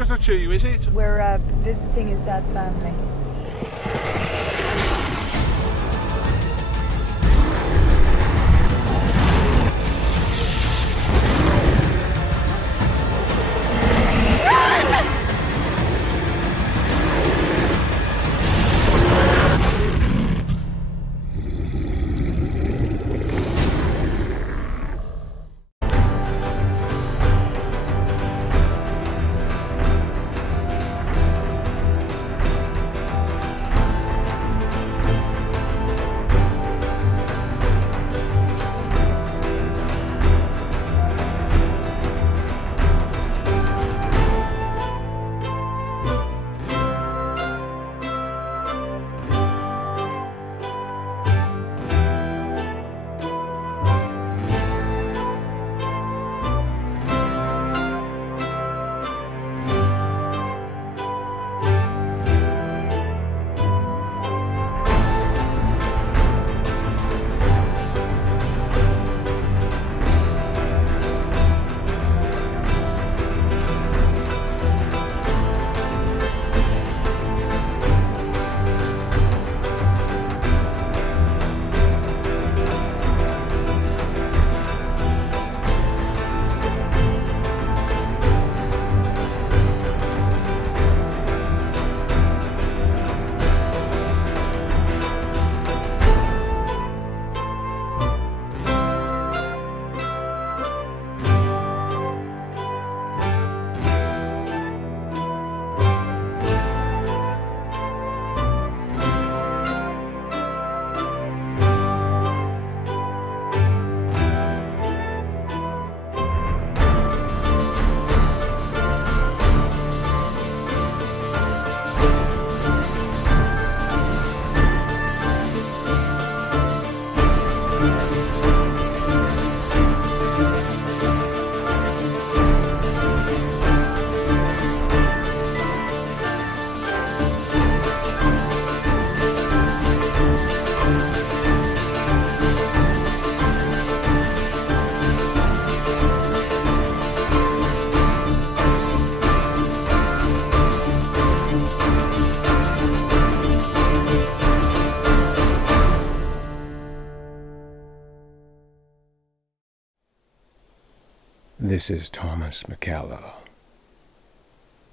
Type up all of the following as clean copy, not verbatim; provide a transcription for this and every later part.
Just not you, is it? We're visiting his dad's family. This is Thomas McCalla.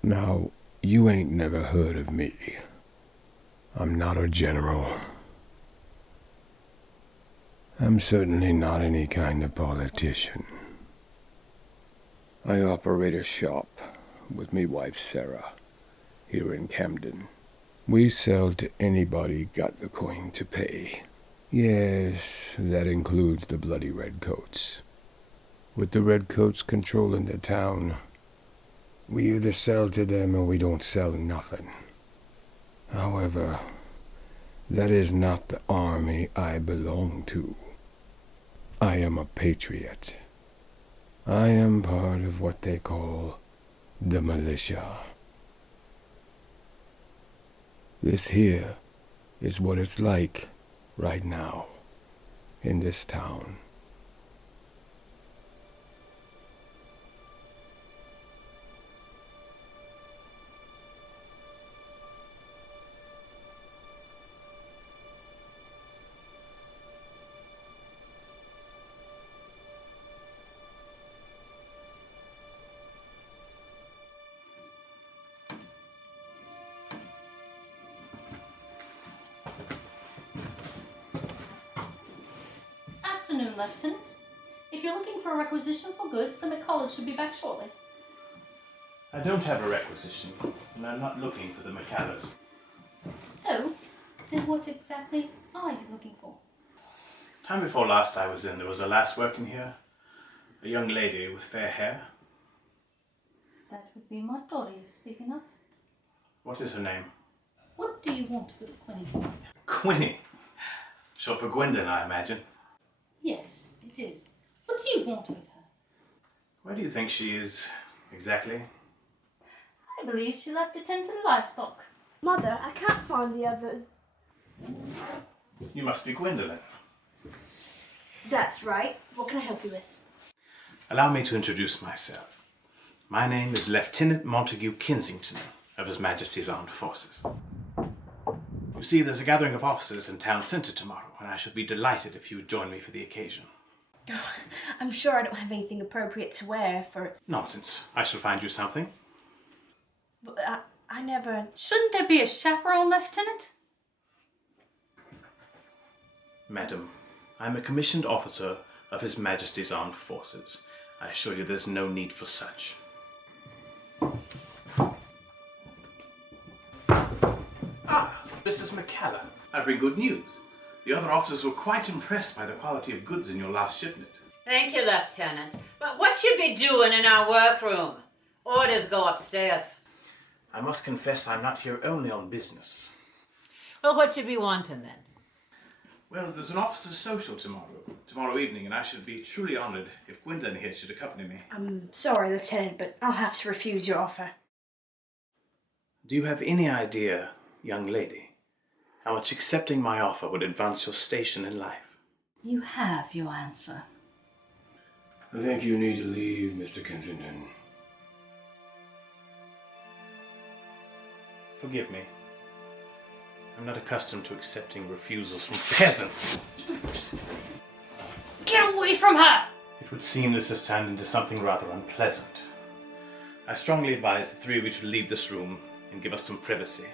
Now, you ain't never heard of me. I'm not a general. I'm certainly not any kind of politician. I operate a shop with me wife Sarah here in Camden. We sell to anybody got the coin to pay. Yes, that includes the bloody redcoats. With the redcoats controlling the town, we either sell to them or we don't sell nothing. However, that is not the army I belong to. I am a patriot. I am part of what they call the Militia. This here is what it's like right now in this town. Afternoon, Lieutenant. If you're looking for a requisition for goods, the McCullers should be back shortly. I don't have a requisition, and I'm not looking for the McCallers. Oh, then what exactly are you looking for? Time before last I was in, there was a lass working here. A young lady with fair hair. That would be my daughter you're speaking of. What is her name? What do you want with Quinny? Quinny. Short for Gwendolyn, I imagine. Yes, it is. What do you want with her? Where do you think she is, exactly? I believe she left to tend to the livestock. Mother, I can't find the others. You must be Gwendolyn. That's right. What can I help you with? Allow me to introduce myself. My name is Lieutenant Montague Kensington of His Majesty's Armed Forces. You see, there's a gathering of officers in town centre tomorrow, and I should be delighted if you would join me for the occasion. Oh, I'm sure I don't have anything appropriate to wear for... Nonsense. I shall find you something. But I never... Shouldn't there be a chaperone, Lieutenant? Madam, I'm a commissioned officer of His Majesty's Armed Forces. I assure you there's no need for such. Ah, Mrs. McCallum. I bring good news. The other officers were quite impressed by the quality of goods in your last shipment. Thank you, Lieutenant. But what should we be doing in our workroom? Orders go upstairs. I must confess I'm not here only on business. Well, what should we wanting then? Well, there's an officers' social tomorrow evening, and I should be truly honoured if Gwendolyn here should accompany me. I'm sorry, Lieutenant, but I'll have to refuse your offer. Do you have any idea, young lady, how much accepting my offer would advance your station in life? You have your answer. I think you need to leave, Mr. Kensington. Forgive me. I'm not accustomed to accepting refusals from peasants. Get away from her! It would seem this has turned into something rather unpleasant. I strongly advise the three of you should leave this room and give us some privacy.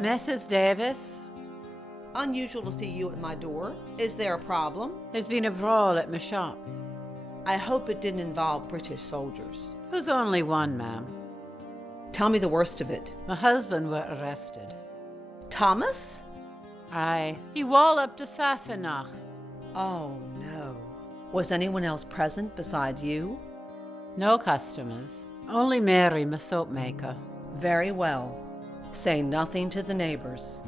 Mrs. Davis, Unusual to see you at my door. Is there a problem? there's been a brawl at my shop. I hope it didn't involve British soldiers. There's only one, ma'am. Tell me the worst of it. My husband were arrested. Thomas? Aye, he walloped a Sassenach. Oh, no. Was anyone else present beside you? No customers. Only Mary, my soap maker. Very well. Say nothing to the neighbors.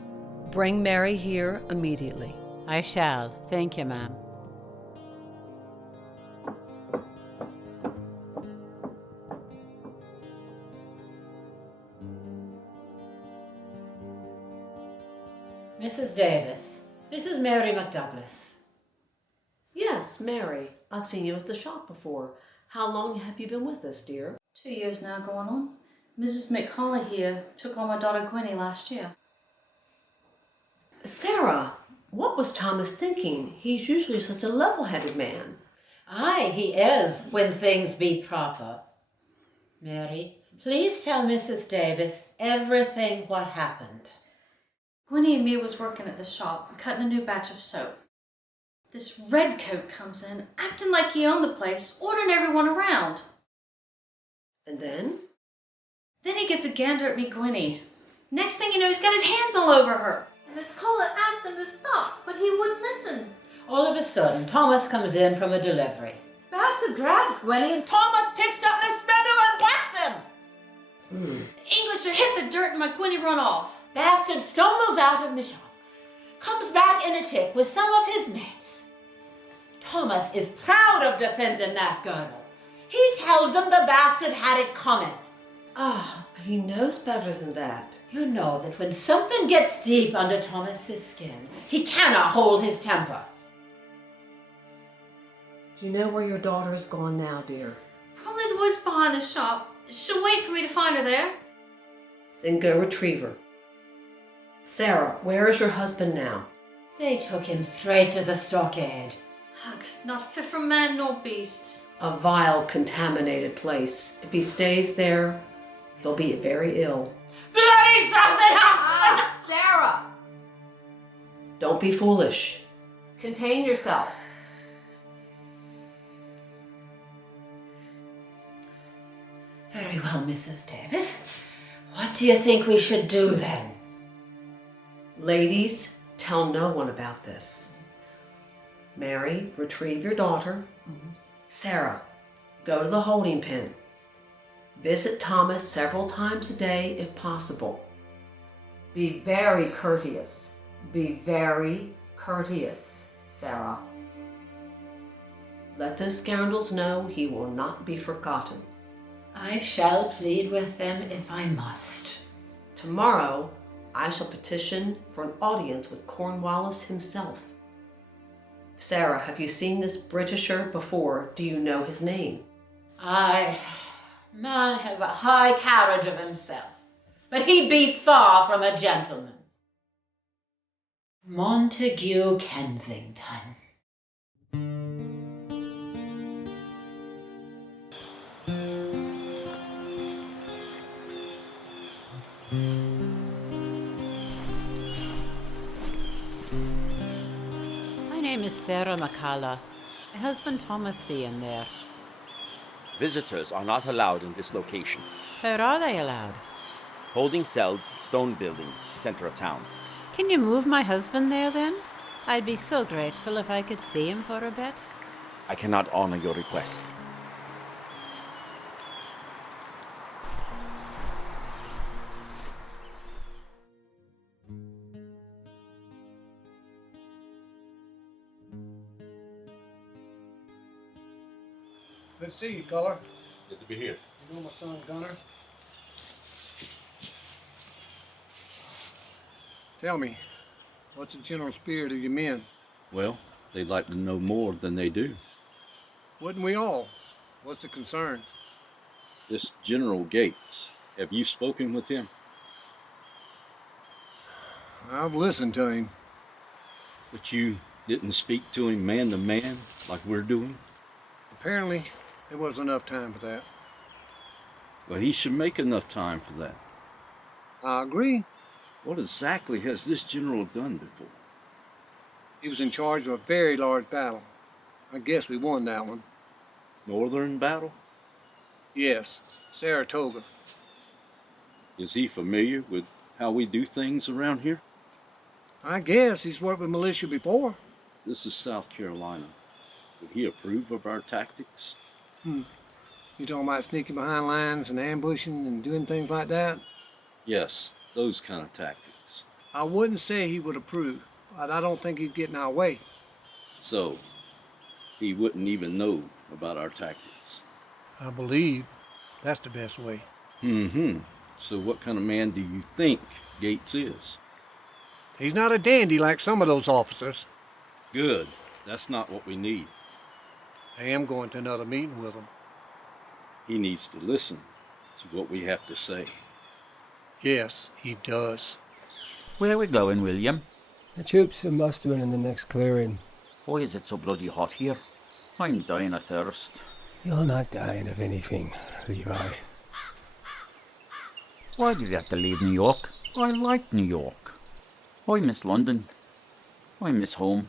Bring Mary here immediately. I shall. Thank you, ma'am. Mrs. Davis, this is Mary McDouglas. Yes, Mary. I've seen you at the shop before. How long have you been with us, dear? 2 years now going on. Mrs. McCauley here took on my daughter Gwenny last year. Sarah, what was Thomas thinking? He's usually such a level-headed man. Aye, he is, when things be proper. Mary, please tell Mrs. Davis everything what happened. Gwenny and me was working at the shop, cutting a new batch of soap. This redcoat comes in, acting like he owned the place, ordering everyone around. And then? Then he gets a gander at me, Gwenny. Next thing you know, he's got his hands all over her. Miss Collett asked him to stop, but he wouldn't listen. All of a sudden, Thomas comes in from a delivery. Bassett grabs Gwenny and Thomas picks up Miss Spindle and whacks him. The English have hit the dirt and my Quinny run off. Bastard stumbles out of the shop, comes back in a tick with some of his mates. Thomas is proud of defending that girdle. He tells them the bastard had it coming. Ah, he knows better than that. You know that when something gets deep under Thomas's skin, he cannot hold his temper. Do you know where your daughter has gone now, dear? Probably the woods behind the shop. She'll wait for me to find her there. Then go retrieve her. Sarah, where is your husband now? They took him straight to the stockade. Ugh, not fit for man nor beast. A vile, contaminated place. If he stays there, he'll be very ill. Bloody sausage! Sarah! Don't be foolish. Contain yourself. Very well, Mrs. Davis. What do you think we should do then? Ladies, tell no one about this. Mary, retrieve your daughter. Sarah, go to the holding pen. Visit Thomas several times a day if possible. Be very courteous. Be very courteous, Sarah. Let those scoundrels know he will not be forgotten. I shall plead with them if I must. Tomorrow, I shall petition for an audience with Cornwallis himself. Sarah, have you seen this Britisher before? Do you know his name? Man has a high carriage of himself, but he be far from a gentleman. Montague Kensington. My name is Sarah McCalla. My husband Thomas be in there. Visitors are not allowed in this location. Where are they allowed? Holding cells, stone building, center of town. Can you move my husband there then? I'd be so grateful if I could see him for a bit. I cannot honor your request. Good to see you, Color. Good to be here. You know my son, Gunner? Tell me, what's the general spirit of your men? Well, they'd like to know more than they do. Wouldn't we all? What's the concern? This General Gates, have you spoken with him? I've listened to him. But you didn't speak to him man to man like we're doing? Apparently, there wasn't enough time for that. Well, he should make enough time for that. I agree. What exactly has this general done before? He was in charge of a very large battle. I guess we won that one. Northern battle? Yes, Saratoga. Is he familiar with how we do things around here? I guess he's worked with militia before. This is South Carolina. Would he approve of our tactics? You talking about sneaking behind lines and ambushing and doing things like that? Yes, those kind of tactics. I wouldn't say he would approve, but I don't think he'd get in our way. So, he wouldn't even know about our tactics. I believe that's the best way. So what kind of man do you think Gates is? He's not a dandy like some of those officers. Good. That's not what we need. I am going to another meeting with him. He needs to listen to what we have to say. Yes, he does. Where are we going, William? The troops are mustering in the next clearing. Why is it so bloody hot here? I'm dying of thirst. You're not dying of anything, Levi. Why did you have to leave New York? I like New York. I miss London. I miss home.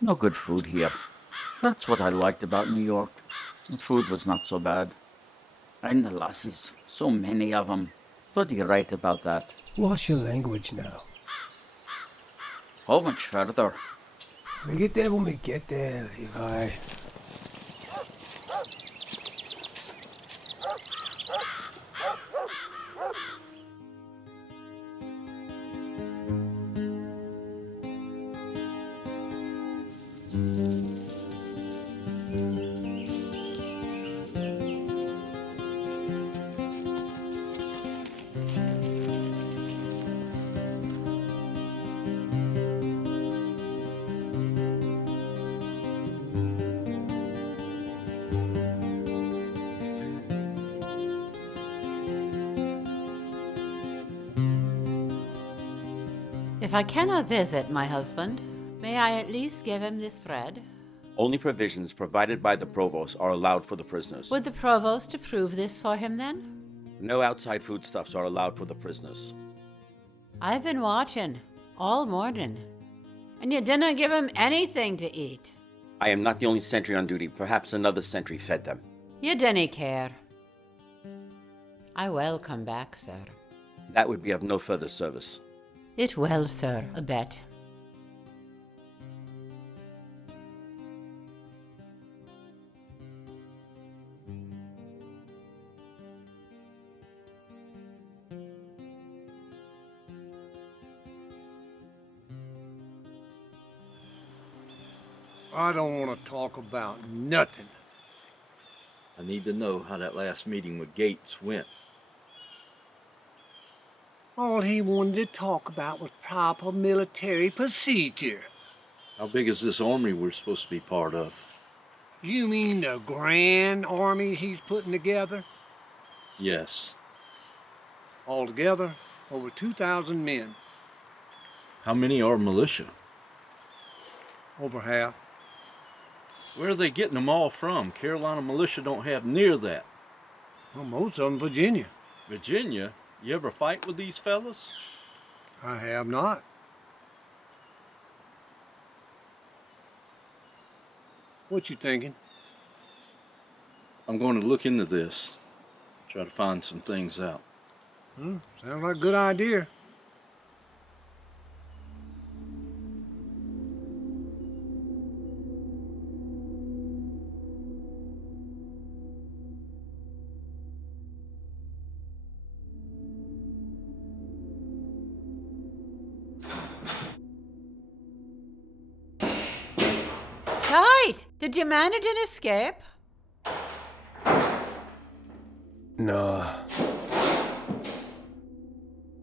No good food here. That's what I liked about New York. The food was not so bad. And the lasses, so many of them. Bloody right about that. What's your language now? How much further? We get there when we get there, Levi. If I cannot visit my husband, may I at least give him this bread? Only provisions provided by the provost are allowed for the prisoners. Would the provost approve this for him then? No outside foodstuffs are allowed for the prisoners. I've been watching all morning, and you didn't give him anything to eat. I am not the only sentry on duty. Perhaps another sentry fed them. You didn't care. I will come back, sir. That would be of no further service. It will, sir, a bet. I don't want to talk about nothing. I need to know how that last meeting with Gates went. All he wanted to talk about was proper military procedure. How big is this army we're supposed to be part of? You mean the grand army he's putting together? Yes. Altogether, over 2,000 men. How many are militia? Over half. Where are they getting them all from? Carolina militia don't have near that. Well, most of them Virginia. Virginia? You ever fight with these fellas? I have not. What you thinking? I'm going to look into this. Try to find some things out. Sounds like a good idea. Right! Did you manage an escape? Nah.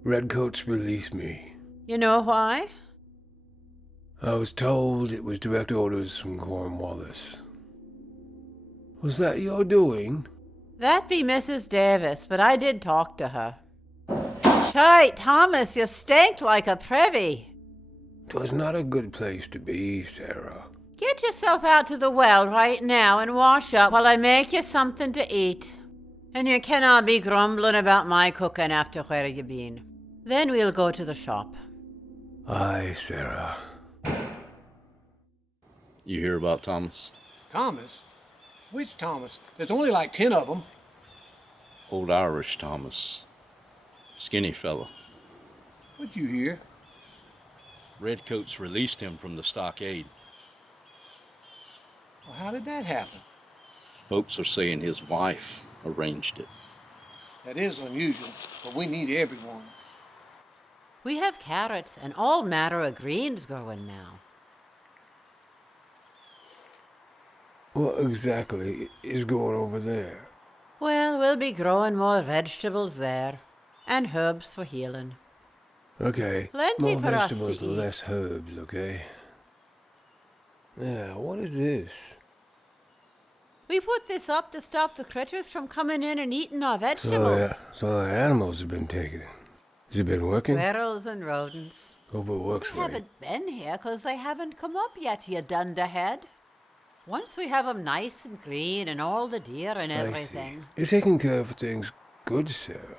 Redcoats released me. You know why? I was told it was direct orders from Cornwallis. Was that your doing? That be Mrs. Davis, but I did talk to her. Shite, Thomas, you stink like a privy. 'Twas not a good place to be, Sarah. Get yourself out to the well right now and wash up while I make you something to eat. And you cannot be grumbling about my cooking after where you been. Then we'll go to the shop. Aye, Sarah. You hear about Thomas? Thomas? Which Thomas? There's only like 10 of them. Old Irish Thomas. Skinny fella. What'd you hear? Redcoats released him from the stockade. Well, how did that happen? Folks are saying his wife arranged it. That is unusual, but we need everyone. We have carrots and all manner of greens growing now. What exactly is going over there? Well, we'll be growing more vegetables there. And herbs for healing. Okay. Plenty More for us vegetables, to eat. less herbs, okay? Yeah, what is this? We put this up to stop the critters from coming in and eating our vegetables. So the animals have been taken. Has it been working? Squirrels and rodents. Hope it works They right. haven't been here 'cause they haven't come up yet, you dunderhead. Once we have 'em nice and green and all the deer and I everything. see. You're taking care of things good, Sarah.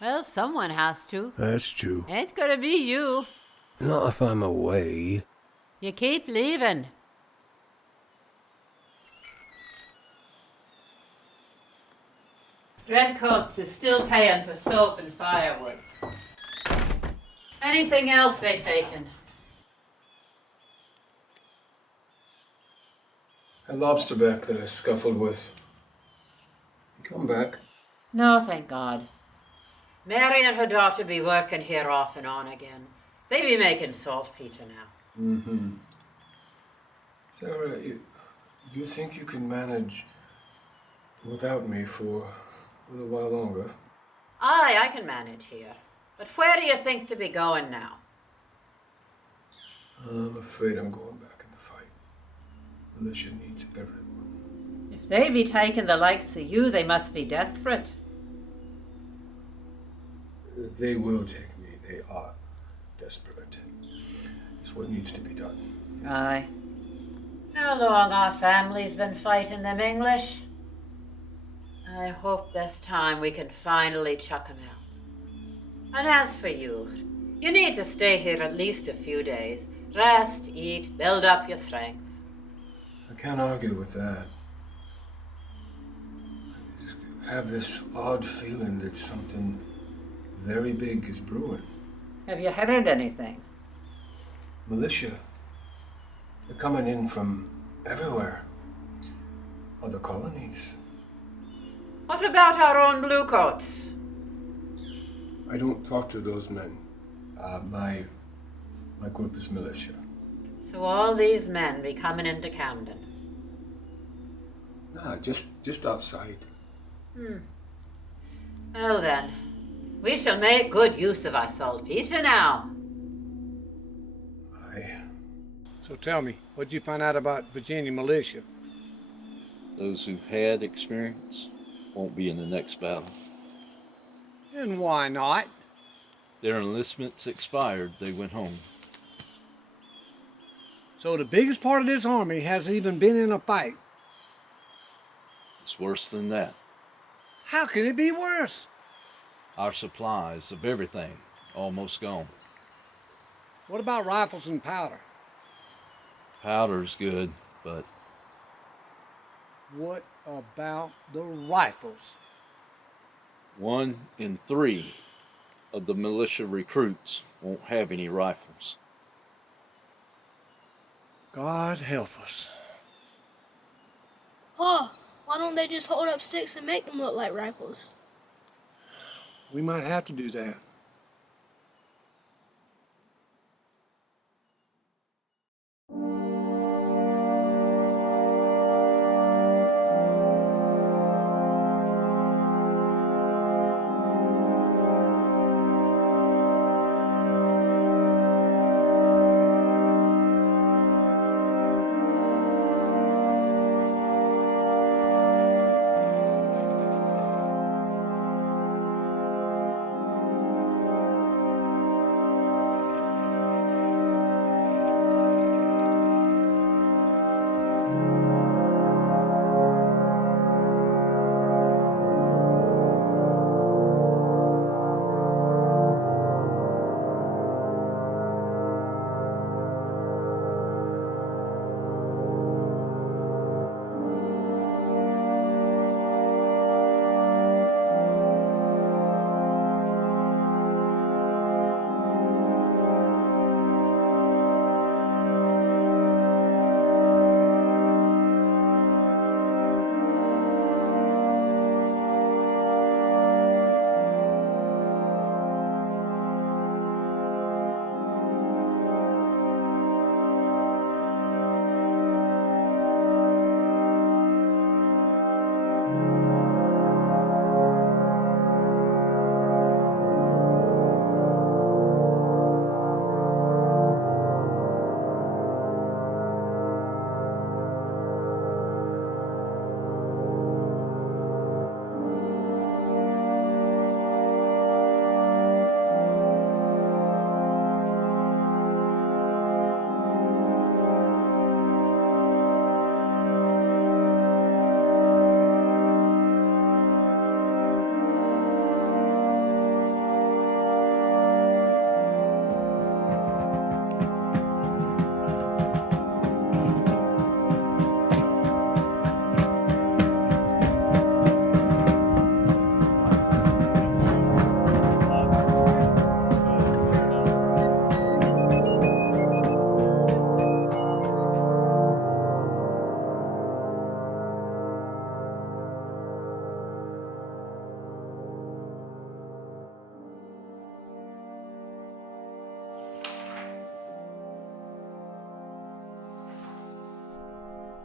Well, someone has to. That's true. Ain't gonna be you. Not if I'm away. You keep leaving. Redcoats is still paying for soap and firewood. Anything else they taken? A lobster back that I scuffled with. Come back. No, thank God. Mary and her daughter be working here off and on again. They be making saltpeter now. Mm-hmm. Sarah, you think you can manage without me for a little while longer? Aye, I can manage here. But where do you think to be going now? I'm afraid I'm going back in the fight. Militia needs everyone. If they be taking the likes of you, they must be desperate. They will take me. They are desperate. It's what needs to be done. Aye. How long our family's been fighting them English? I hope this time we can finally chuck 'em out. And as for you, you need to stay here at least a few days. Rest, eat, build up your strength. I can't argue with that. I just have this odd feeling that something very big is brewing. Have you heard anything? Militia. They're coming in from everywhere. Other colonies. What about our own bluecoats? I don't talk to those men. My group is militia. So all these men be coming into Camden? Nah, just outside. Well then, we shall make good use of our saltpeter now. Aye. So tell me, what'd you find out about Virginia militia? Those who've had experience won't be in the next battle. And why not? Their enlistments expired, they went home. So the biggest part of this army hasn't even been in a fight. It's worse than that. How can it be worse? Our supplies of everything almost gone. What about rifles and powder? Powder's good, but What about the rifles? 1 in 3 of the militia recruits won't have any rifles. God help us. Oh, why don't they just hold up sticks and make them look like rifles? We might have to do that.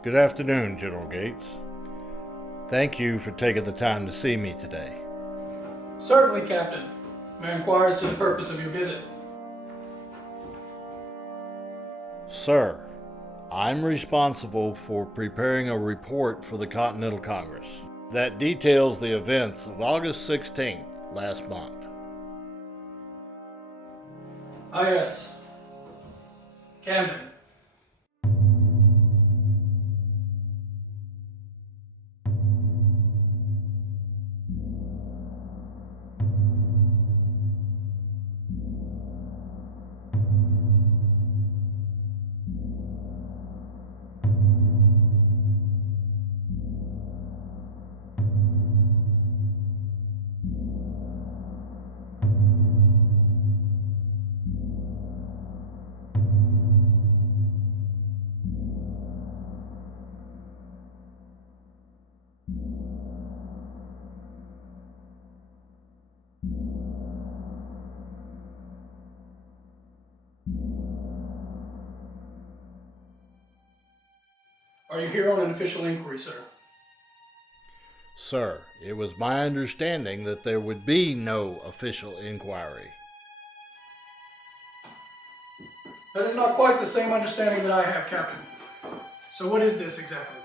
Good afternoon, General Gates. Thank you for taking the time to see me today. Certainly, Captain. May I inquire as to the purpose of your visit? Sir, I'm responsible for preparing a report for the Continental Congress that details the events of August 16th last month. Ah, yes. Camden. Are you here on an official inquiry, sir? Sir, it was my understanding that there would be no official inquiry. That is not quite the same understanding that I have, Captain. So what is this exactly?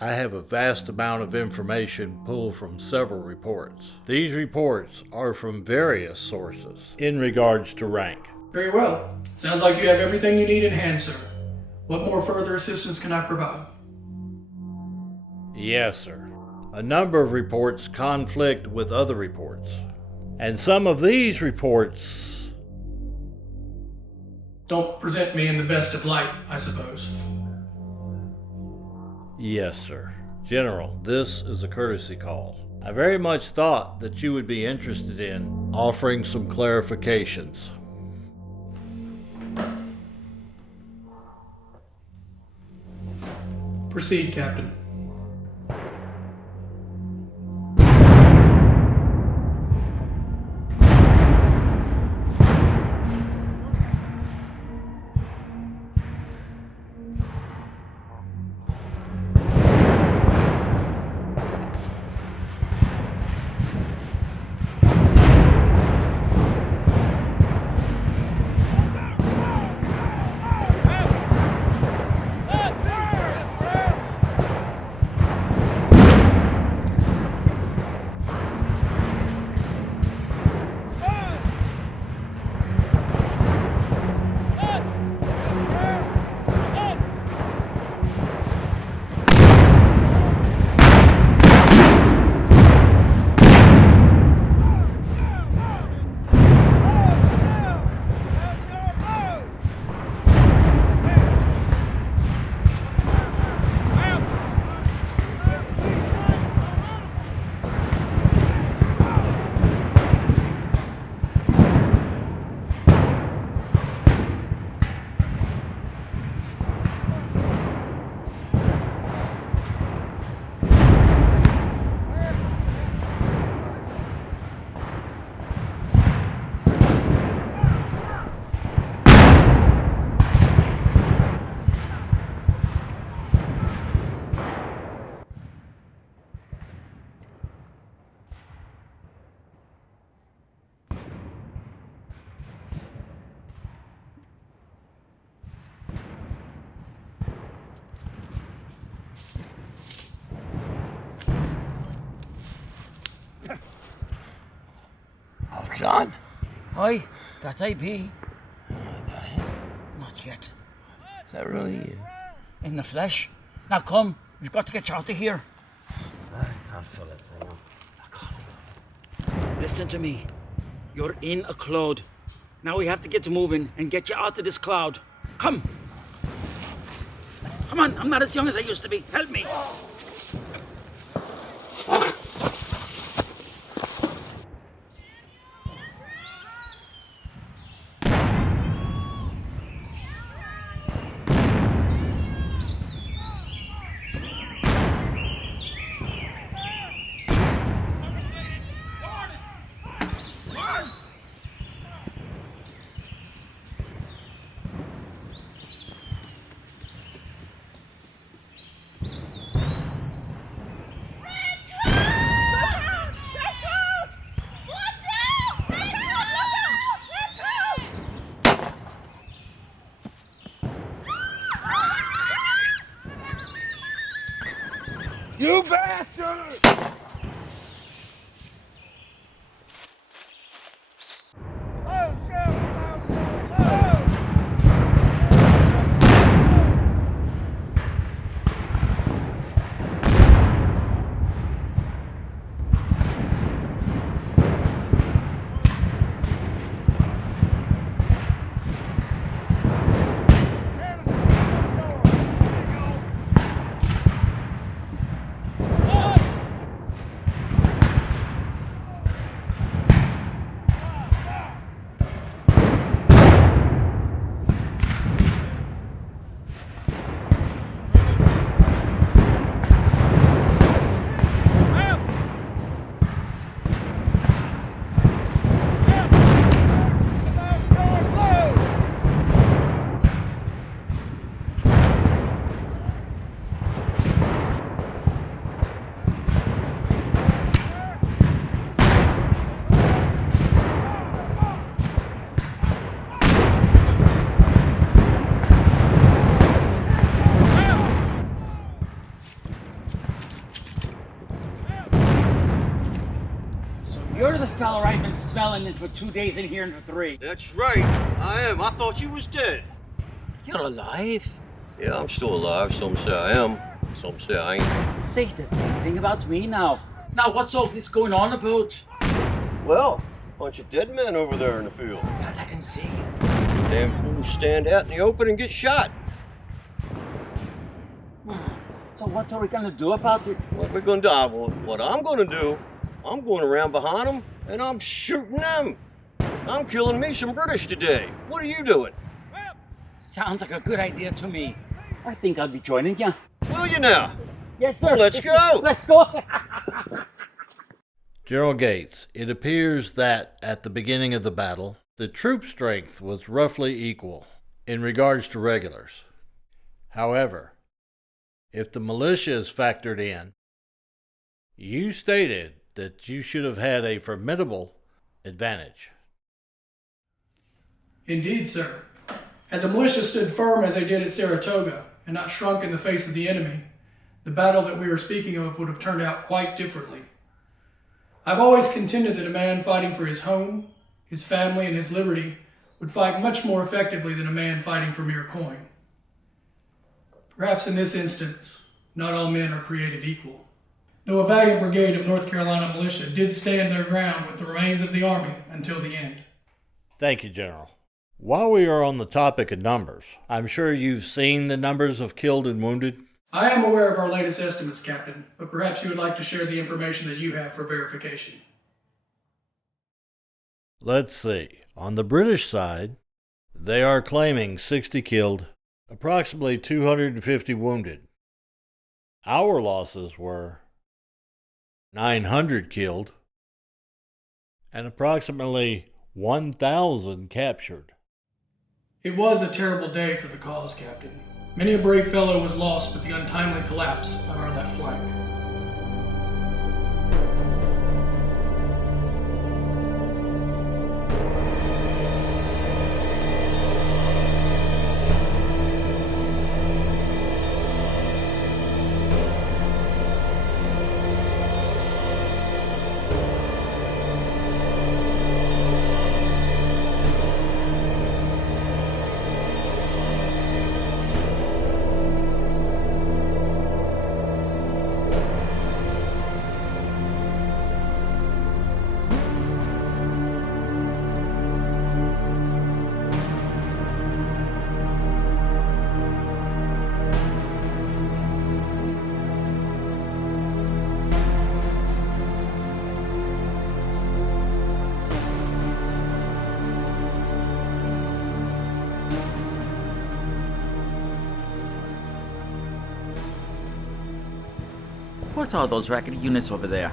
I have a vast amount of information pulled from several reports. These reports are from various sources in regards to rank. Very well. Sounds like you have everything you need in hand, sir. What more further assistance can I provide? Yes, sir. A number of reports conflict with other reports. And some of these reports... Don't present me in the best of light, I suppose. Yes, sir. General, this is a courtesy call. I very much thought that you would be interested in offering some clarifications. Proceed, Captain. John? Aye, that I be. Not yet. Is that really you? In the flesh. Now come, we've got to get you out of here. I can't feel it. Listen to me. You're in a cloud. Now we have to get moving and get you out of this cloud. Come. Come on, I'm not as young as I used to be. Help me. You're the fella I've been smelling in for 2 days and hearing for 3. That's right. I am. I thought you was dead. You're alive? Yeah, I'm still alive. Some say I am. Some say I ain't. Say the same thing about me now. Now, what's all this going on about? Well, bunch of dead men over there in the field. That I can see. Damn fools stand out in the open and get shot. So what are we gonna do about it? What we gonna do? Well, what I'm gonna do, I'm going around behind them and I'm shooting them. I'm killing me some British today. What are you doing? Sounds like a good idea to me. I think I'll be joining you. Will you now? Yes, sir. Well, let's go. Let's go. General Gates, it appears that at the beginning of the battle, the troop strength was roughly equal in regards to regulars. However, if the militia is factored in, you stated that you should have had a formidable advantage. Indeed, sir. Had the militia stood firm as they did at Saratoga and not shrunk in the face of the enemy, the battle that we are speaking of would have turned out quite differently. I've always contended that a man fighting for his home, his family, and his liberty would fight much more effectively than a man fighting for mere coin. Perhaps in this instance, not all men are created equal. Though a valiant brigade of North Carolina militia did stand their ground with the remains of the army until the end. Thank you, General. While we are on the topic of numbers, I'm sure you've seen the numbers of killed and wounded. I am aware of our latest estimates, Captain, but perhaps you would like to share the information that you have for verification. Let's see. On the British side, they are claiming 60 killed, approximately 250 wounded. Our losses were 900 killed and approximately 1,000 captured. It was a terrible day for the cause, Captain. Many a brave fellow was lost with the untimely collapse of our left flank. What are those raggedy units over there?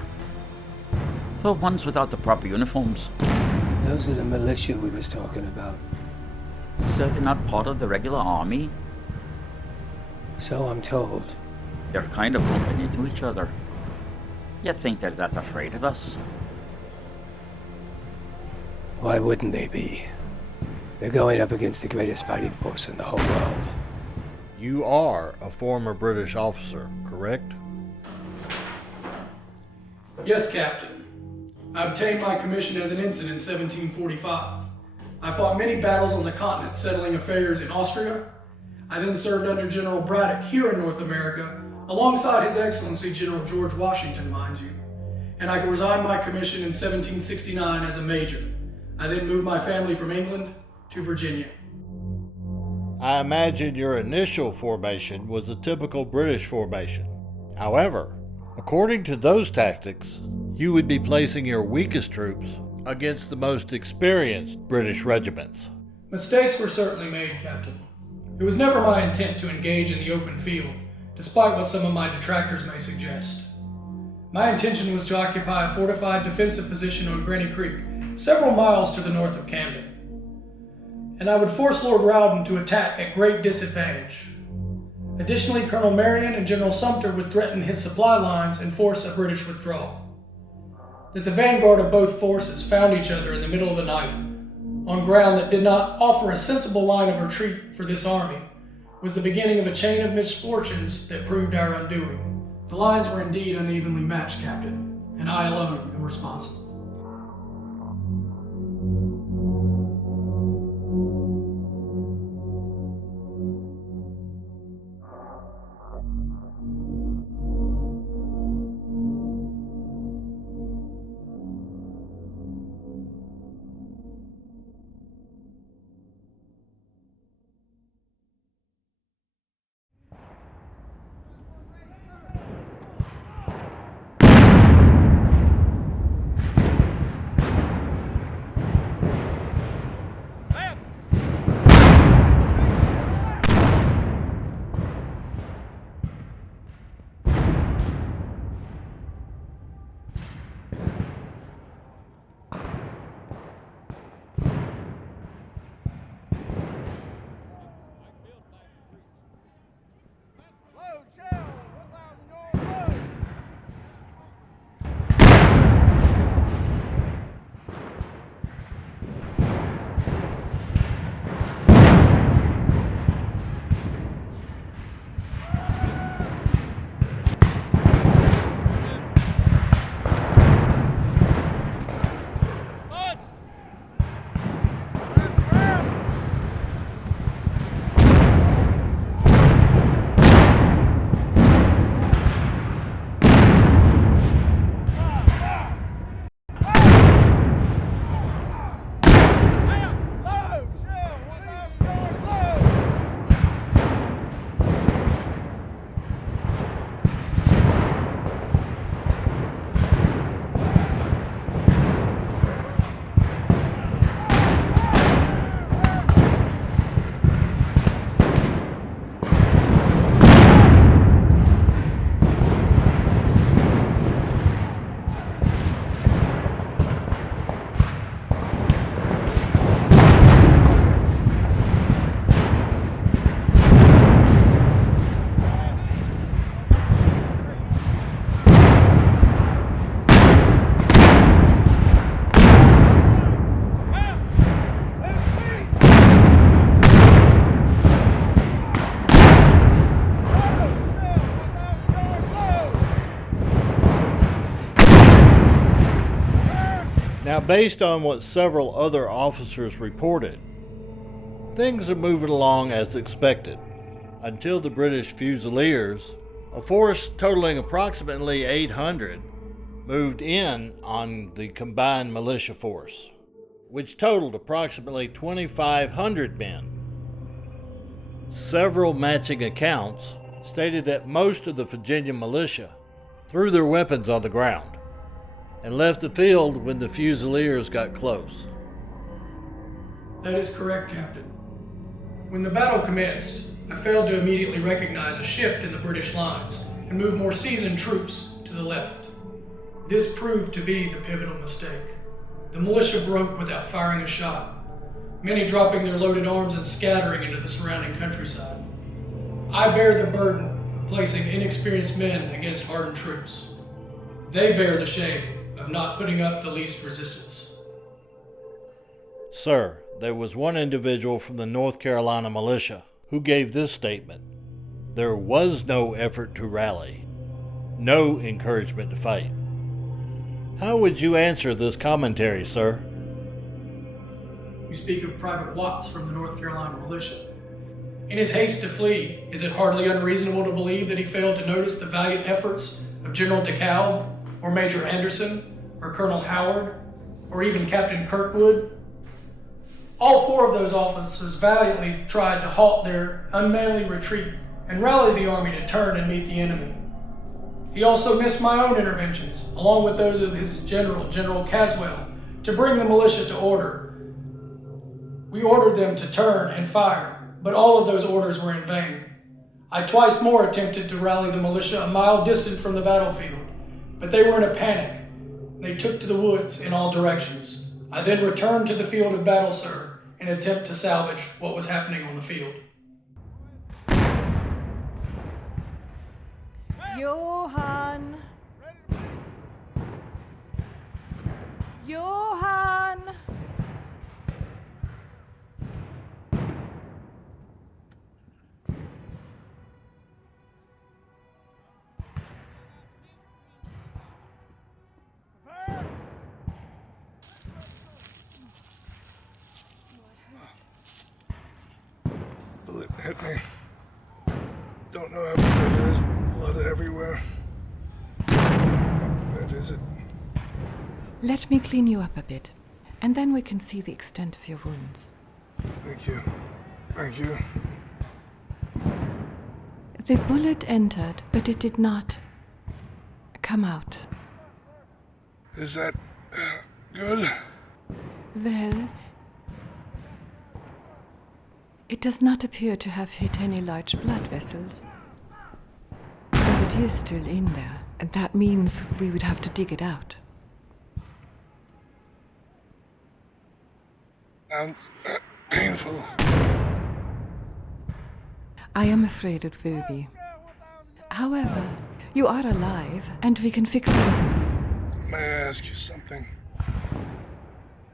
The ones without the proper uniforms. Those are the militia we was talking about. So they're not part of the regular army? So I'm told. They're kind of bumping into each other. You think they're that afraid of us? Why wouldn't they be? They're going up against the greatest fighting force in the whole world. You are a former British officer, correct? Yes, Captain. I obtained my commission as an ensign in 1745. I fought many battles on the continent, settling affairs in Austria. I then served under General Braddock here in North America, alongside His Excellency General George Washington, mind you. And I resigned my commission in 1769 as a major. I then moved my family from England to Virginia. I imagine your initial formation was a typical British formation. However, according to those tactics, you would be placing your weakest troops against the most experienced British regiments. Mistakes were certainly made, Captain. It was never my intent to engage in the open field, despite what some of my detractors may suggest. My intention was to occupy a fortified defensive position on Granny Creek, several miles to the north of Camden. And I would force Lord Rawdon to attack at great disadvantage. Additionally, Colonel Marion and General Sumter would threaten his supply lines and force a British withdrawal. That the vanguard of both forces found each other in the middle of the night, on ground that did not offer a sensible line of retreat for this army, was the beginning of a chain of misfortunes that proved our undoing. The lines were indeed unevenly matched, Captain, and I alone am responsible. based on what several other officers reported, things are moving along as expected, until the British Fusiliers, a force totaling approximately 800, moved in on the combined militia force, which totaled approximately 2,500 men. Several matching accounts stated that most of the Virginia militia threw their weapons on the ground and left the field when the Fusiliers got close. That is correct, Captain. When the battle commenced, I failed to immediately recognize a shift in the British lines and move more seasoned troops to the left. This proved to be the pivotal mistake. The militia broke without firing a shot, many dropping their loaded arms and scattering into the surrounding countryside. I bear the burden of placing inexperienced men against hardened troops. They bear the shame of not putting up the least resistance. Sir, there was one individual from the North Carolina militia who gave this statement. There was no effort to rally, no encouragement to fight. How would you answer this commentary, sir? You speak of Private Watts from the North Carolina militia. In his haste to flee, is it hardly unreasonable to believe that he failed to notice the valiant efforts of General DeKalb, or Major Anderson, or Colonel Howard, or even Captain Kirkwood? All four of those officers valiantly tried to halt their unmanly retreat and rally the army to turn and meet the enemy. He also missed my own interventions, along with those of his general, General Caswell, to bring the militia to order. We ordered them to turn and fire, but all of those orders were in vain. I twice more attempted to rally the militia a mile distant from the battlefield, but they were in a panic. They took to the woods in all directions. I then returned to the field of battle, sir, in an attempt to salvage what was happening on the field. Johann! Johann! Bullet hit me. Don't know how bad it is. Blood everywhere. How bad is it? Let me clean you up a bit, and then we can see the extent of your wounds. Thank you. Thank you. The bullet entered, but it did not come out. Is that good? Well, it does not appear to have hit any large blood vessels. But it is still in there, and that means we would have to dig it out. Sounds painful. I am afraid it will be. However, you are alive, and we can fix it up. May I ask you something?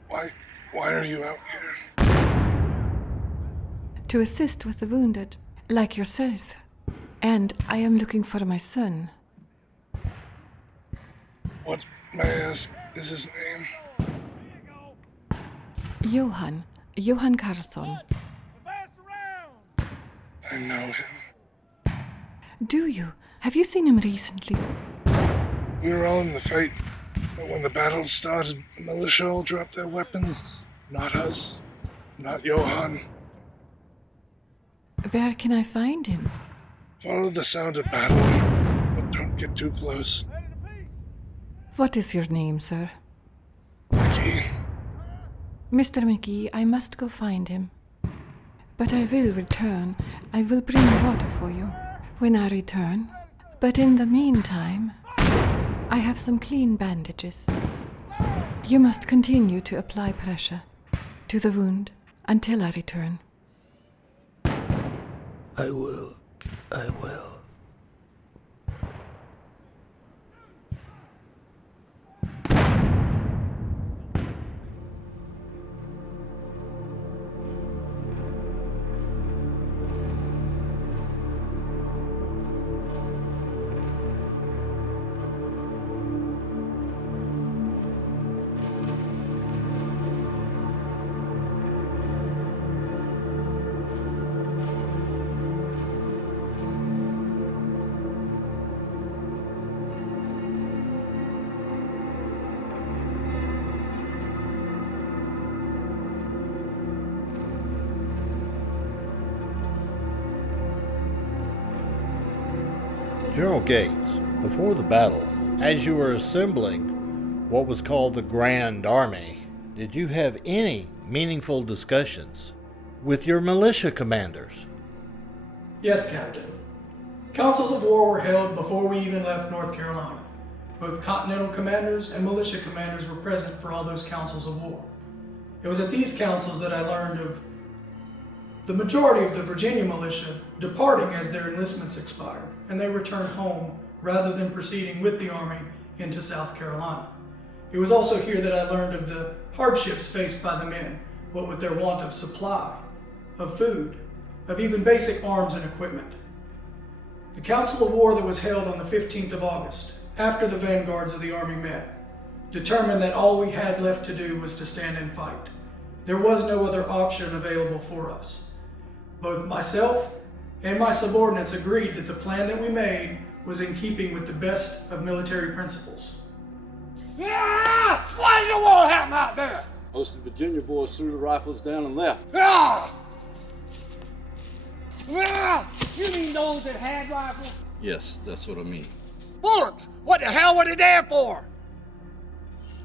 Why are you out here? To assist with the wounded, like yourself. And I am looking for my son. What, may I ask, is his name? Johann Carlson. I know him. Do you? Have you seen him recently? We were all in the fight, but when the battle started, the militia all dropped their weapons. Not us. Not Johann. Where can I find him? Follow the sound of battle, but don't get too close. What is your name, sir? McGee. Mr. McGee, I must go find him. But I will return. I will bring water for you when I return. But in the meantime, I have some clean bandages. You must continue to apply pressure to the wound until I return. I will. I will. General Gates, before the battle, as you were assembling what was called the Grand Army, did you have any meaningful discussions with your militia commanders? Yes, Captain. Councils of war were held before we even left North Carolina. Both continental commanders and militia commanders were present for all those councils of war. It was at these councils that I learned of the majority of the Virginia militia departing as their enlistments expired, and they returned home rather than proceeding with the Army into South Carolina. It was also here that I learned of the hardships faced by the men, what with their want of supply, of food, of even basic arms and equipment. The Council of War that was held on the 15th of August, after the vanguards of the Army met, determined that all we had left to do was to stand and fight. There was no other option available for us. Both myself and my subordinates agreed that the plan that we made was in keeping with the best of military principles. Yeah! Why did the war happen out there? Most of the Virginia boys threw the rifles down and left. Ah! Ah! You mean those that had rifles? Yes, that's what I mean. Bullets! What the hell were they there for?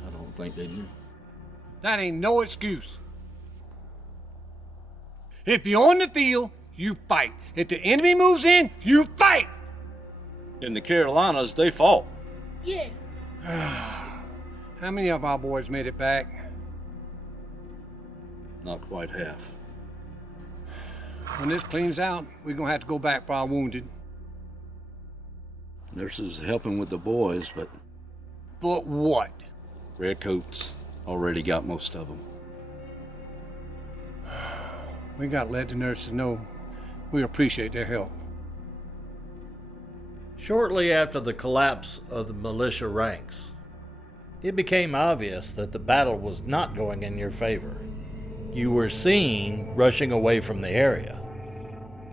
I don't think they knew. That ain't no excuse. If you're on the field, you fight. If the enemy moves in, you fight! In the Carolinas, they fought. Yeah. How many of our boys made it back? Not quite half. When this cleans out, we're gonna have to go back for our wounded. Nurses helping with the boys, but... But what? Redcoats already got most of them. We gotta let the nurses know we appreciate their help. Shortly after the collapse of the militia ranks, it became obvious that the battle was not going in your favor. You were seen rushing away from the area.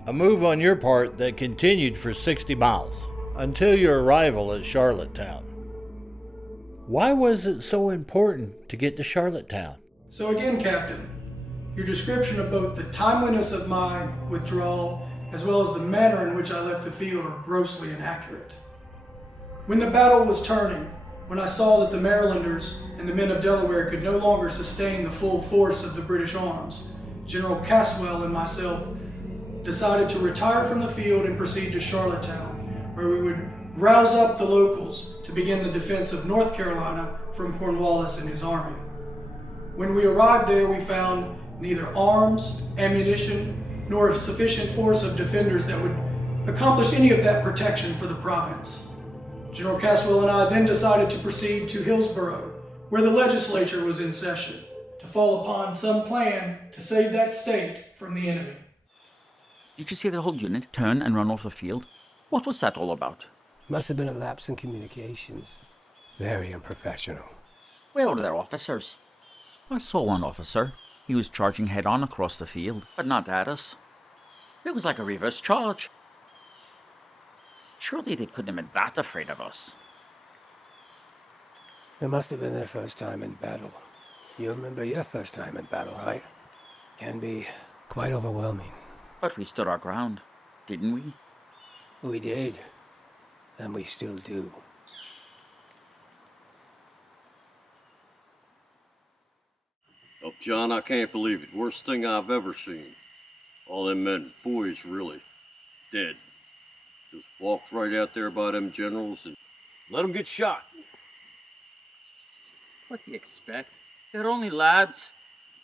A move on your part that continued for 60 miles until your arrival at Charlottetown. Why was it so important to get to Charlottetown? So again, Captain, your description of both the timeliness of my withdrawal as well as the manner in which I left the field are grossly inaccurate. When the battle was turning, when I saw that the Marylanders and the men of Delaware could no longer sustain the full force of the British arms, General Caswell and myself decided to retire from the field and proceed to Charlottetown, where we would rouse up the locals to begin the defense of North Carolina from Cornwallis and his army. When we arrived there, we found neither arms, ammunition, nor a sufficient force of defenders that would accomplish any of that protection for the province. General Caswell and I then decided to proceed to Hillsborough, where the legislature was in session, to fall upon some plan to save that state from the enemy. Did you see the whole unit turn and run off the field? What was that all about? Must have been a lapse in communications. Very unprofessional. Where were their officers? I saw one officer. He was charging head-on across the field, but not at us. It was like a reverse charge. Surely they couldn't have been that afraid of us. It must have been their first time in battle. You remember your first time in battle, right? Can be quite overwhelming. But we stood our ground, didn't we? We did. And we still do. Oh, John, I can't believe it. Worst thing I've ever seen. All them men, boys, really, dead. Just walked right out there by them generals and let them get shot. What do you expect? They're only lads.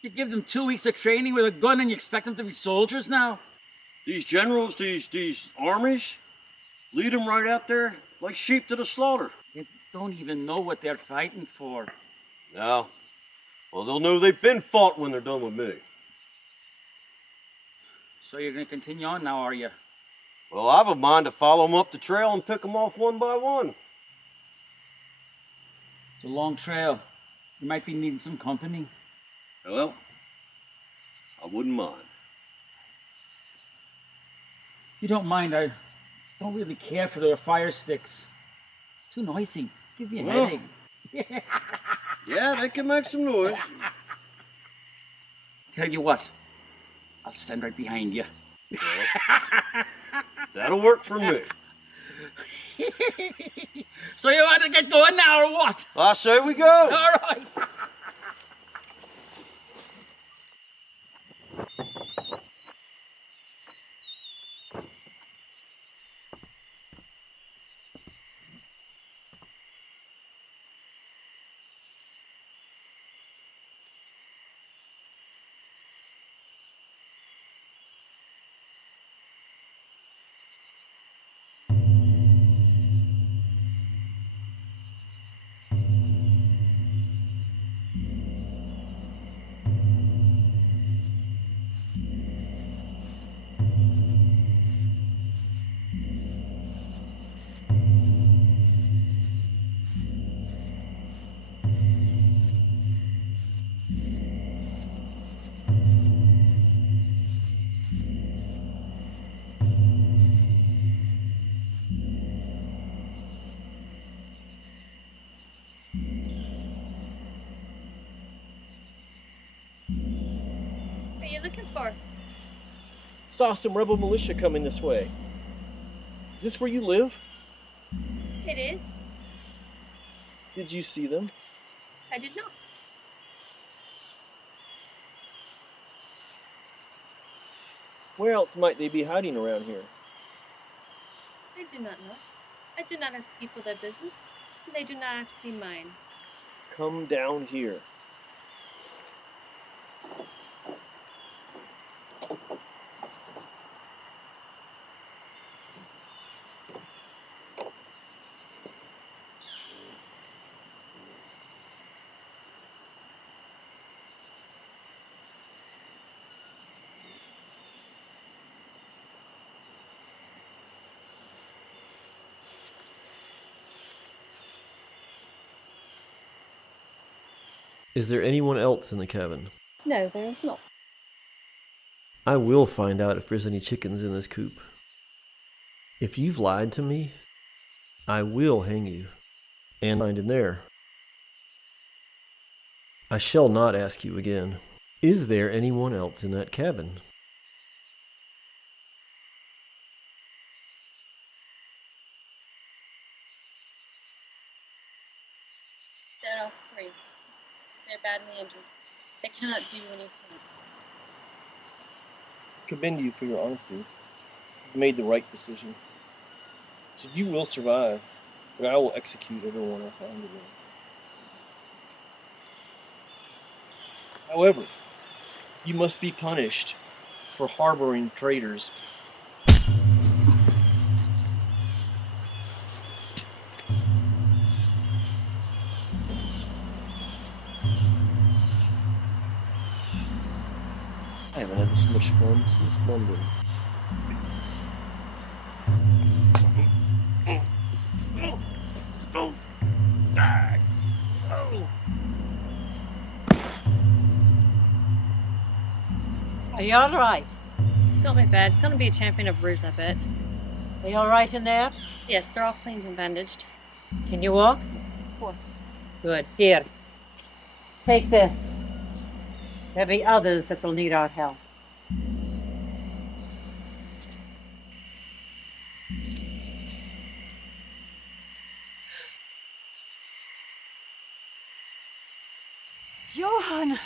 You give them 2 weeks of training with a gun and you expect them to be soldiers now? These generals, these armies, lead them right out there like sheep to the slaughter. They don't even know what they're fighting for. Now, well, they'll know they've been fought when they're done with me. So you're going to continue on now, are you? Well, I have a mind to follow them up the trail and pick them off one by one. It's a long trail. You might be needing some company. Well, I wouldn't mind. You don't mind, I don't really care for their fire sticks. Too noisy. Give me a headache. Yeah, they can make some noise. Tell you what, I'll stand right behind you. That'll work for me. So you want to get going now or what? I say we go. All right. What are you looking for? Saw some rebel militia coming this way. Is this where you live? It is. Did you see them? I did not. Where else might they be hiding around here? I do not know. I do not ask people their business, and they do not ask me mine. Come down here. Is there anyone else in the cabin? No, there is not. I will find out if there's any chickens in this coop. If you've lied to me, I will hang you and find in there. I shall not ask you again. Is there anyone else in that cabin? There are three. They're badly injured. They cannot do anything. Commend you for your honesty. You've made the right decision. So you will survive, but I will execute everyone I find today. However, you must be punished for harboring traitors. I haven't had this much fun since London. Are you all right? Don't be bad. Gonna be a champion of bruise, I bet. Are you all right in there? Yes, they're all cleaned and bandaged. Can you walk? Of course. Good. Here. Take this. There'll be others that will need our help. Johann!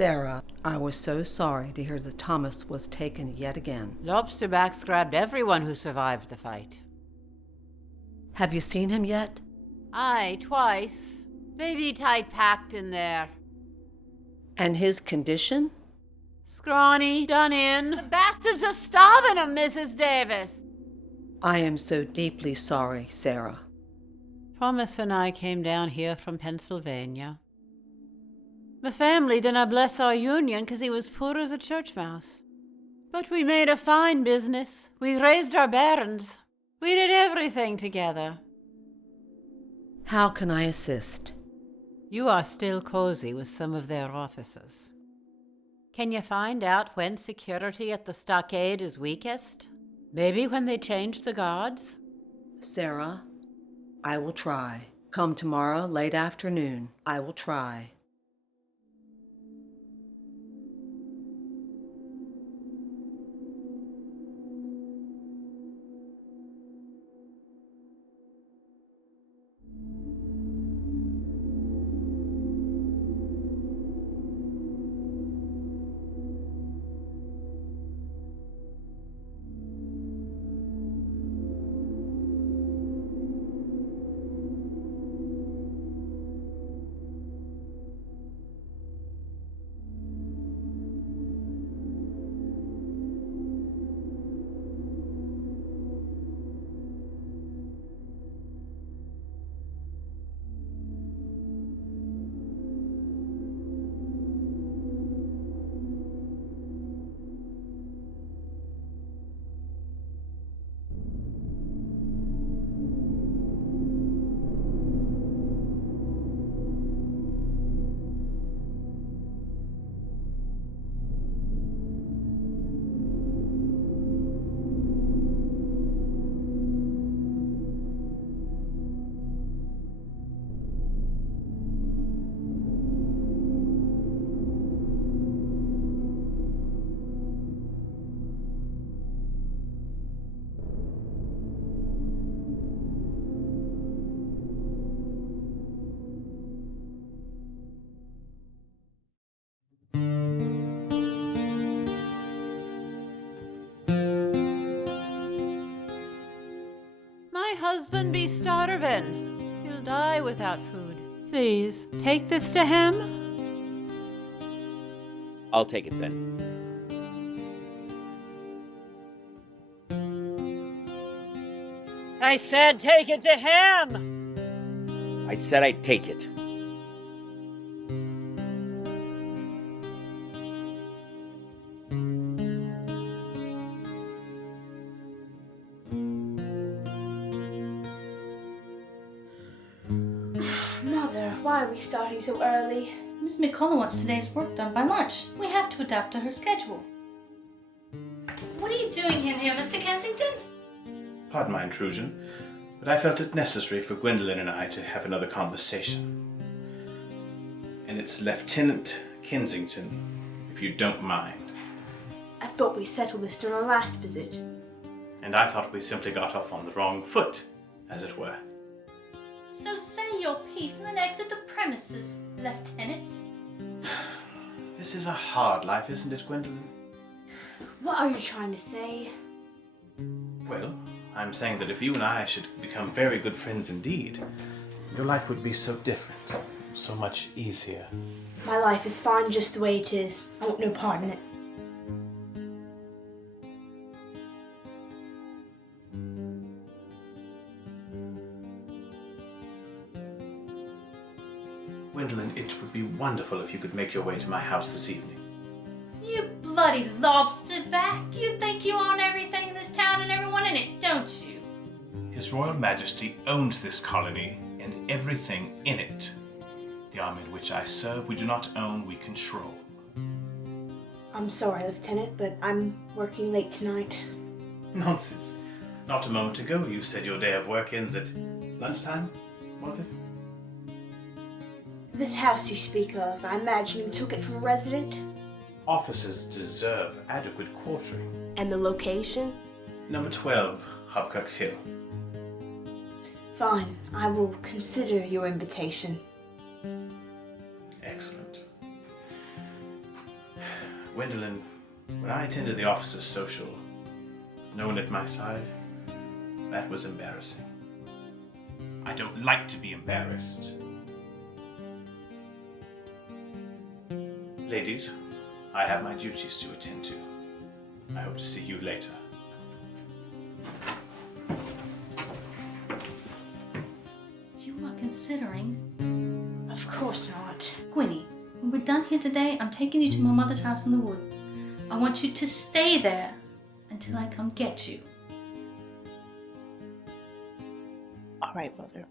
Sarah, I was so sorry to hear that Thomas was taken yet again. Lobsterbacks grabbed everyone who survived the fight. Have you seen him yet? Aye, twice. They be tight packed in there. And his condition? Scrawny, done in. The bastards are starving him, Mrs. Davis. I am so deeply sorry, Sarah. Thomas and I came down here from Pennsylvania. My family didn't bless our union 'cause he was poor as a church mouse. But we made a fine business. We raised our barons. We did everything together. How can I assist? You are still cozy with some of their officers. Can you find out when security at the stockade is weakest? Maybe when they change the guards? Sarah, I will try. Come tomorrow late afternoon. I will try. My husband be starving. He'll die without food. Please, take this to him. I'll take it then. I said take it to him. I said I'd take it. Mother, why are we starting so early? Miss McCullough wants today's work done by lunch. We have to adapt to her schedule. What are you doing in here, Mr. Kensington? Pardon my intrusion, but I felt it necessary for Gwendolyn and I to have another conversation. And it's Lieutenant Kensington, if you don't mind. I thought we settled this during our last visit. And I thought we simply got off on the wrong foot, as it were. So say your piece and then exit the premises, Lieutenant. This is a hard life, isn't it, Gwendolyn? What are you trying to say? Well, I'm saying that if you and I should become very good friends indeed, your life would be so different, so much easier. My life is fine just the way it is. I want no part in it. Gwendolyn, it would be wonderful if you could make your way to my house this evening. You bloody lobsterback! You think you own everything in this town and everyone in it, don't you? His Royal Majesty owns this colony and everything in it. The army in which I serve, we do not own, we control. I'm sorry, Lieutenant, but I'm working late tonight. Nonsense. Not a moment ago you said your day of work ends at lunchtime, was it? This house you speak of, I imagine you took it from a resident? Officers deserve adequate quartering. And the location? Number 12, Hobcock's Hill. Fine, I will consider your invitation. Excellent. Gwendolyn, when I attended the officers' social, no one at my side, that was embarrassing. I don't like to be embarrassed. Ladies, I have my duties to attend to. I hope to see you later. You are considering? Of course not. Gwynnie, when we're done here today, I'm taking you to my mother's house in the wood. I want you to stay there until I come get you. All right, Mother.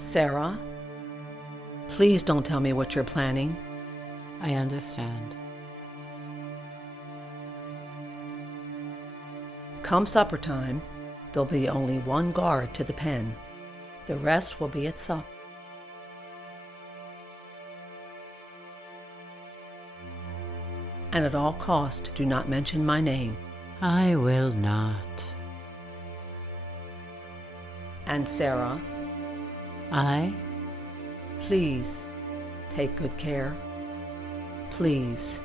Sarah, please don't tell me what you're planning. I understand. Come supper time, there'll be only one guard to the pen. The rest will be at sup. And at all cost, do not mention my name. I will not. And Sarah, please take good care. Please.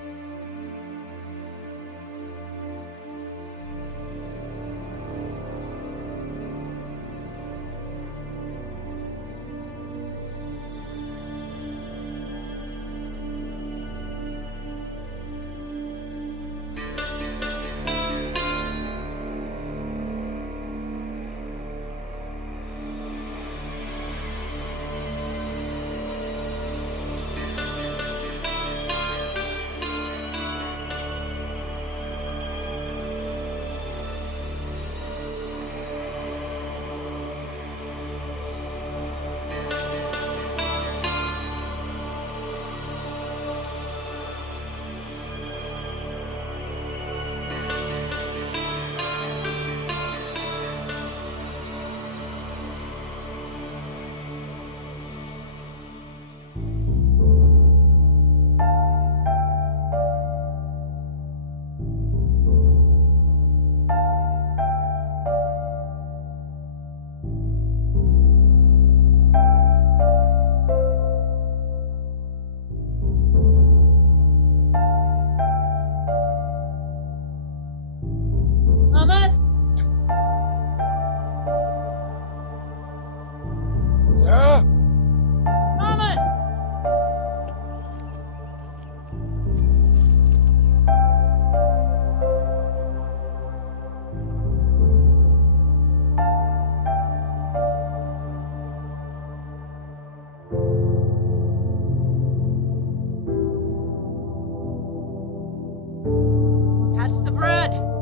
Thomas! Sarah? Thomas! Catch the bread!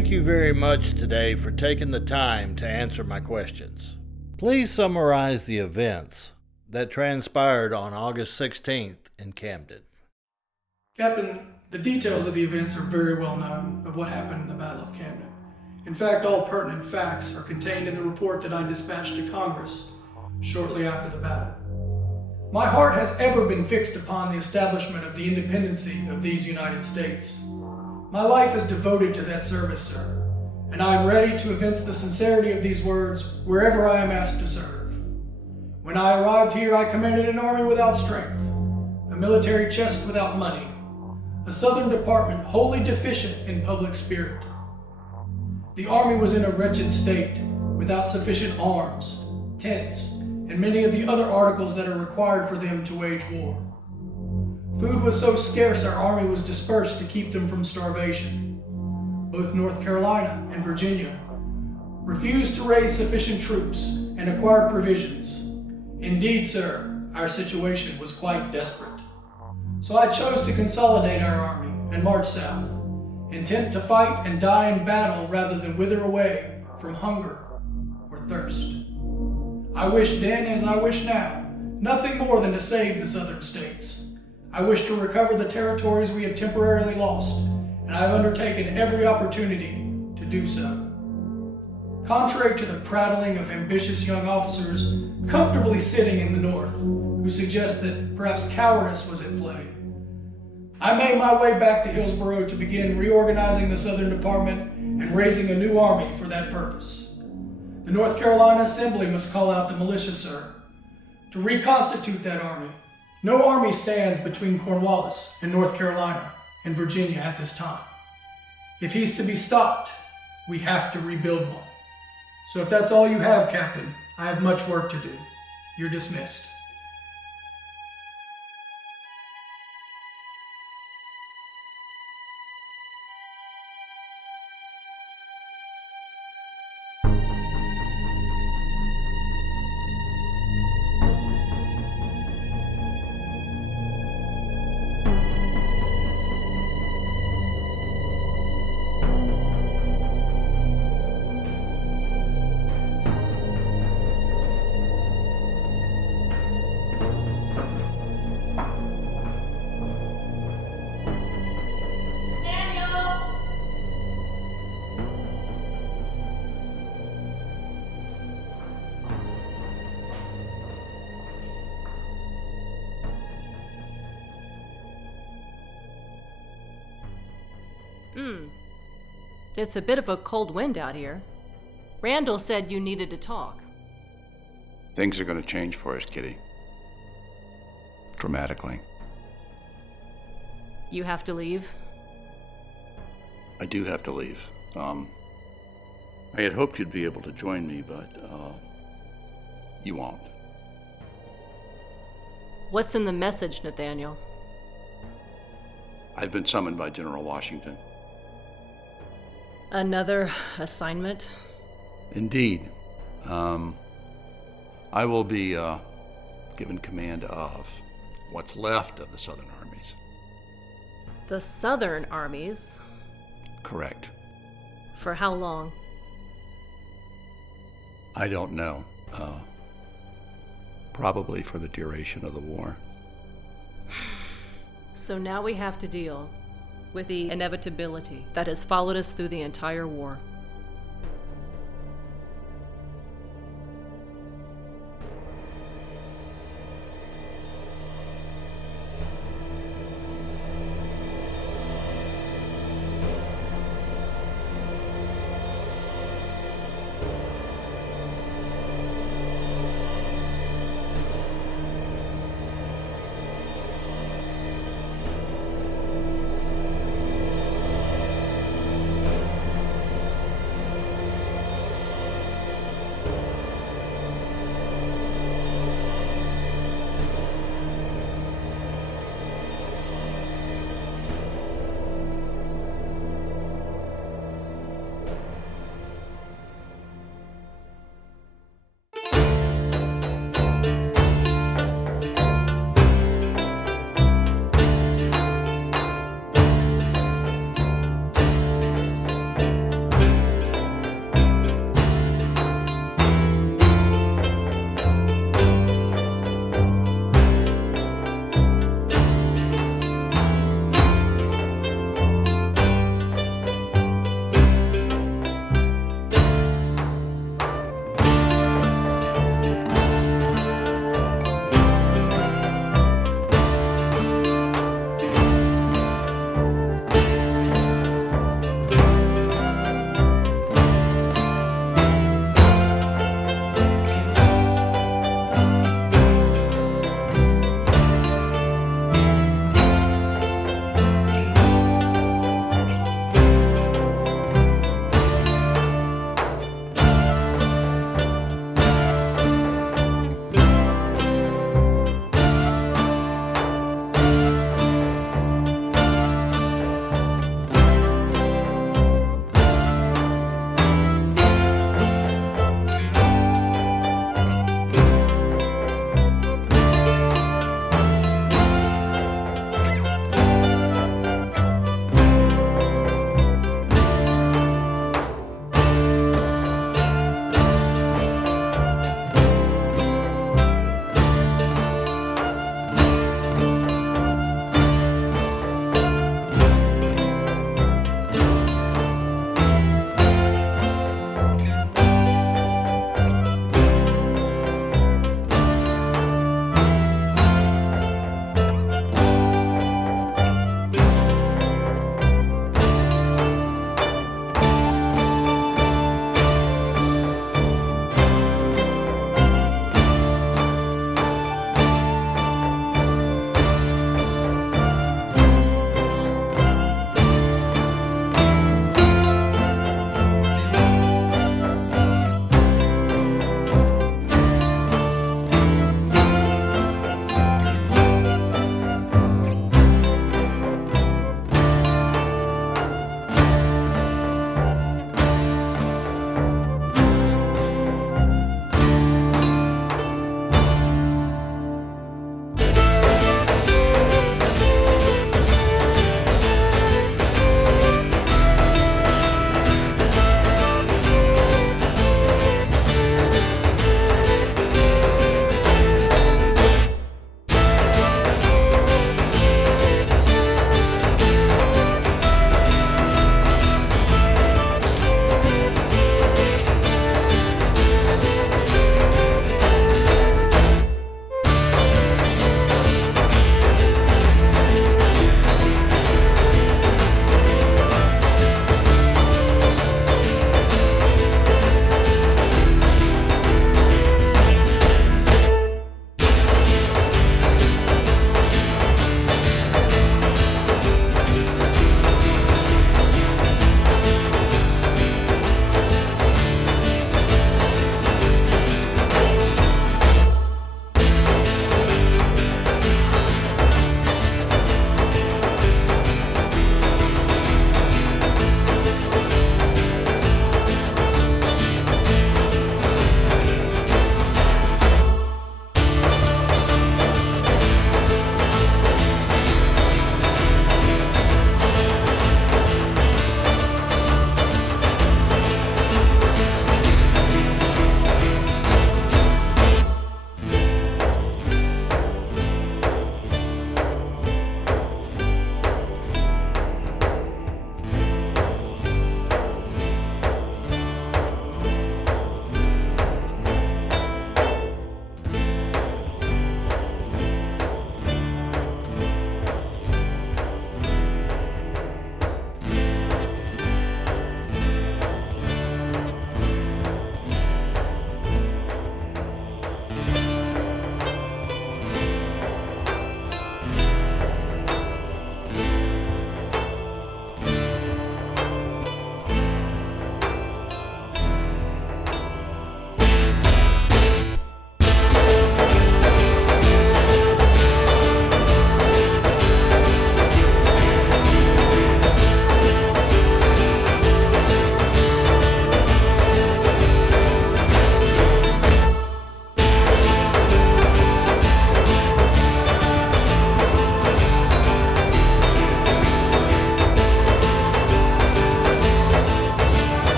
Thank you very much today for taking the time to answer my questions. Please summarize the events that transpired on August 16th in Camden. Captain, the details of the events are very well known of what happened in the Battle of Camden. In fact, all pertinent facts are contained in the report that I dispatched to Congress. shortly after the battle. My heart has ever been fixed upon the establishment of the independency of these United States. My life is devoted to that service, sir, and I am ready to evince the sincerity of these words wherever I am asked to serve. When I arrived here, I commanded an army without strength, a military chest without money, a Southern department wholly deficient in public spirit. The army was in a wretched state, without sufficient arms, tents, and many of the other articles that are required for them to wage war. Food was so scarce our army was dispersed to keep them from starvation. Both North Carolina and Virginia refused to raise sufficient troops and acquire provisions. Indeed, sir, our situation was quite desperate. So I chose to consolidate our army and march south, intent to fight and die in battle rather than wither away from hunger or thirst. I wished then, as I wish now, nothing more than to save the Southern states. I wish to recover the territories we have temporarily lost, and I have undertaken every opportunity to do so. Contrary to the prattling of ambitious young officers comfortably sitting in the North, who suggest that perhaps cowardice was at play, I made my way back to Hillsborough to begin reorganizing the Southern Department and raising a new army for that purpose. The North Carolina Assembly must call out the militia, sir, to reconstitute that army. No army stands between Cornwallis and North Carolina and Virginia at this time. If he's to be stopped, we have to rebuild one. So if that's all you have, Captain, I have much work to do. You're dismissed. It's a bit of a cold wind out here. Randall said you needed to talk. Things are going to change for us, Kitty. Dramatically. You have to leave? I do have to leave. I had hoped you'd be able to join me, but you won't. What's in the message, Nathaniel? I've been summoned by General Washington. Another assignment? Indeed. I will be given command of what's left of the Southern armies. The Southern armies? Correct. For how long? I don't know. Probably for the duration of the war. So now we have to deal with the inevitability that has followed us through the entire war.